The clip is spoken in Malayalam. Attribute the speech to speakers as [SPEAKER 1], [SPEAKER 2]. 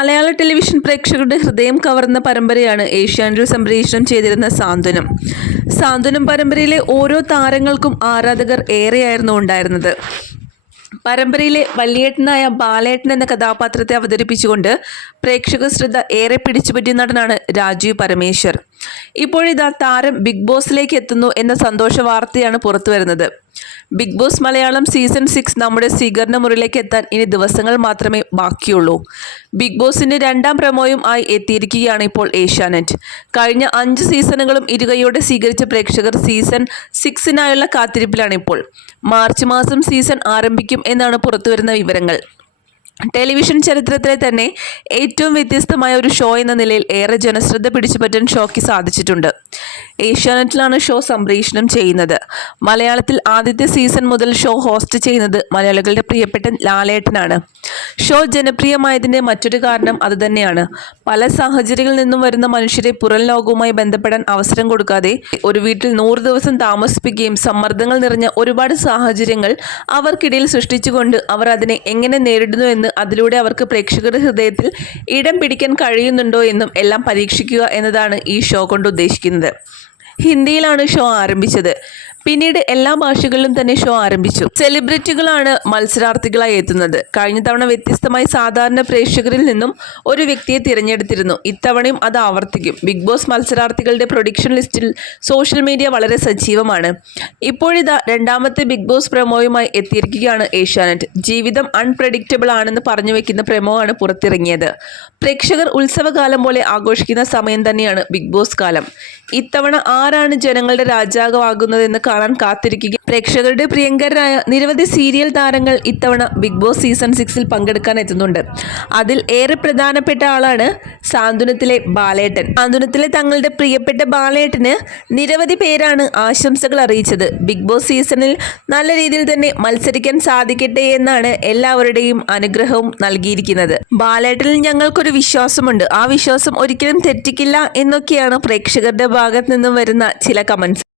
[SPEAKER 1] മലയാള ടെലിവിഷൻ പ്രേക്ഷകരുടെ ഹൃദയം കവർന്ന പരമ്പരയാണ് ഏഷ്യാനെറ്റിൽ സംപ്രേഷണം ചെയ്തിരുന്ന സാന്ത്വനം. സാന്ത്വനം പരമ്പരയിലെ ഓരോ താരങ്ങൾക്കും ആരാധകർ ഏറെയായിരുന്നു ഉണ്ടായിരുന്നത്. പരമ്പരയിലെ വല്യേട്ടനായ ബാലേട്ടൻ എന്ന കഥാപാത്രത്തെ അവതരിപ്പിച്ചുകൊണ്ട് പ്രേക്ഷക ശ്രദ്ധ ഏറെ പിടിച്ചുപറ്റിയ നടനാണ് രാജീവ് പരമേശ്വർ. ഇപ്പോഴിതാ താരം ബിഗ് ബോസിലേക്ക് എത്തുന്നു എന്ന സന്തോഷ വാർത്തയാണ് പുറത്തു വരുന്നത്. Bigg Boss Malayalam season six നമ്മുടെ സ്വീകരണ മുറിയിലേക്ക് എത്താൻ ഇനി ദിവസങ്ങൾ മാത്രമേ ബാക്കിയുള്ളൂ. ബിഗ് ബോസിന്റെ രണ്ടാം പ്രമോയും ആയി എത്തിയിരിക്കുകയാണ് ഇപ്പോൾ ഏഷ്യാനെറ്റ്. കഴിഞ്ഞ അഞ്ച് സീസണുകളും ഇരുകയോടെ സ്വീകരിച്ച പ്രേക്ഷകർ സീസൺ സിക്സിനായുള്ള കാത്തിരിപ്പിലാണ് ഇപ്പോൾ. മാർച്ച് മാസം സീസൺ ആരംഭിക്കും എന്നാണ് പുറത്തുവരുന്ന വിവരങ്ങൾ. ടെലിവിഷൻ ചരിത്രത്തിലെ തന്നെ ഏറ്റവും വ്യത്യസ്തമായ ഒരു ഷോ എന്ന നിലയിൽ ഏറെ ജനശ്രദ്ധ പിടിച്ചുപറ്റാൻ ഷോയ്ക്ക് സാധിച്ചിട്ടുണ്ട്. ഏഷ്യാനെറ്റിലാണ് ഷോ സംപ്രേഷണം ചെയ്യുന്നത്. മലയാളത്തിൽ ആദ്യത്തെ സീസൺ മുതൽ ഷോ ഹോസ്റ്റ് ചെയ്യുന്നത് മലയാളികളുടെ പ്രിയപ്പെട്ട ലാലേട്ടനാണ്. ഷോ ജനപ്രിയമായതിന്റെ മറ്റൊരു കാരണം അതുതന്നെയാണ് പല സാഹചര്യങ്ങളിൽ നിന്നും വരുന്ന മനുഷ്യരെ പുറം ലോകവുമായി ബന്ധപ്പെടാൻ അവസരം കൊടുക്കാതെ ഒരു വീട്ടിൽ നൂറ് ദിവസം താമസിപ്പിക്കുകയും സമ്മർദ്ദങ്ങൾ നിറഞ്ഞ ഒരുപാട് സാഹചര്യങ്ങൾ അവർക്കിടയിൽ സൃഷ്ടിച്ചുകൊണ്ട് അവർ അതിനെ എങ്ങനെ നേരിടുന്നു എന്ന് അതിലൂടെ അവർക്ക് പ്രേക്ഷകരുടെ ഹൃദയത്തിൽ ഇടം പിടിക്കാൻ കഴിയുന്നുണ്ടോ എന്നും എല്ലാം പരീക്ഷിക്കുക എന്നതാണ് ഈ ഷോ കൊണ്ട് ഉദ്ദേശിക്കുന്നത്. ഹിന്ദിയിലാണ് ഷോ ആരംഭിച്ചത്. പിന്നീട് എല്ലാ ഭാഷകളിലും തന്നെ ഷോ ആരംഭിച്ചു. സെലിബ്രിറ്റികളാണ് മത്സരാർത്ഥികളായി എത്തുന്നത്. കഴിഞ്ഞ തവണ വ്യത്യസ്തമായി സാധാരണ പ്രേക്ഷകരിൽ നിന്നും ഒരു വ്യക്തിയെ തിരഞ്ഞെടുത്തിരുന്നു. ഇത്തവണയും അത് ആവർത്തിക്കും. ബിഗ് ബോസ് മത്സരാർത്ഥികളുടെ പ്രൊഡിക്ഷൻ ലിസ്റ്റിൽ സോഷ്യൽ മീഡിയ വളരെ സജീവമാണ്. ഇപ്പോഴിതാ രണ്ടാമത്തെ ബിഗ് ബോസ് പ്രമോയുമായി എത്തിയിരിക്കുകയാണ് ഏഷ്യാനെറ്റ്. ജീവിതം അൺപ്രഡിക്റ്റബിൾ ആണെന്ന് പറഞ്ഞു വെക്കുന്ന പ്രമോ ആണ് പുറത്തിറങ്ങിയത്. പ്രേക്ഷകർ ഉത്സവകാലം പോലെ ആഘോഷിക്കുന്ന സമയം തന്നെയാണ് ബിഗ് ബോസ് കാലം. ഇത്തവണ ആരാണ് ജനങ്ങളുടെ രാജാവാകുന്നതെന്ന് കാണാൻ കാത്തിരിക്കുക. പ്രേക്ഷകരുടെ പ്രിയങ്കരനായ നിരവധി സീരിയൽ താരങ്ങൾ ഇത്തവണ ബിഗ് ബോസ് സീസൺ സിക്സിൽ പങ്കെടുക്കാൻ എത്തുന്നുണ്ട്. അതിൽ ഏറെ പ്രധാനപ്പെട്ട ആളാണ് സാന്ത്വനത്തിലെ ബാലേട്ടൻ. സാന്ത്വനത്തിലെ തങ്ങളുടെ പ്രിയപ്പെട്ട ബാലേട്ടന് നിരവധി പേരാണ് ആശംസകൾ അറിയിച്ചത്. ബിഗ് ബോസ് സീസണിൽ നല്ല രീതിയിൽ തന്നെ മത്സരിക്കാൻ സാധിക്കട്ടെ എന്നാണ് എല്ലാവരുടെയും അനുഗ്രഹവും നൽകിയിരിക്കുന്നത്. ബാലേട്ടനിൽ ഞങ്ങൾക്കൊരു വിശ്വാസമുണ്ട്. ആ വിശ്വാസം ഒരിക്കലും തെറ്റിക്കില്ല എന്നൊക്കെയാണ് പ്രേക്ഷകരുടെ ഭാഗത്ത് നിന്നും വരുന്ന ചില കമൻസ്